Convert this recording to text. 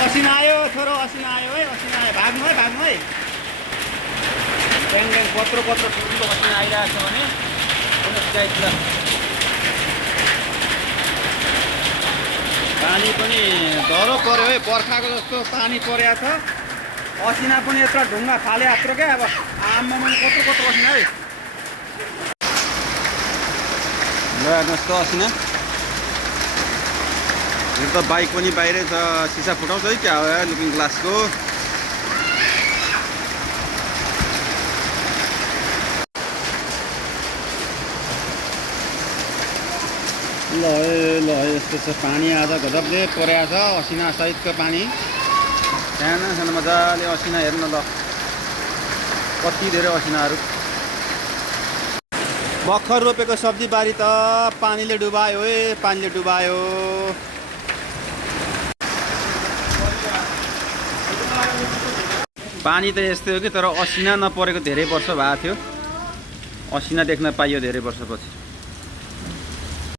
असिना आयो छोरो, असिना आयो है, असिना आयो। भाग्नु है, भाग्नु है। ड्याङ ड्याङ कत्रो कत्रो ठुलो असिना आइरहेको छ भने गाईतिर पानी पनि डह्रो पर्यो है, बर्खाको जस्तो पानी परेको छ। असिना पनि यत्रो ढुङ्गा फाले यत्रो क्या। अब आमामा कत्रो कत्रो असिना है। ल हेर्नुहोस् त असिना। यो त बाइक पनि बाहिरै छ। सिसा फुटाउँछ है क्या हो यार लुकिङ ग्लासको। ल यस्तो छ पानी। आज गजबले परेको छ असिना सहितको पानी। सानो सानो मजाले असिना हेर्नु ल कति धेरै असिनाहरू। भर्खर रोपेको सब्जी बारी त पानीले डुबायो है, पानीले डुबायो। पानी त यस्तै हो कि तर असिना नपरेको धेरै वर्ष भएको थियो। असिना देख्न पाइयो धेरै वर्षपछि।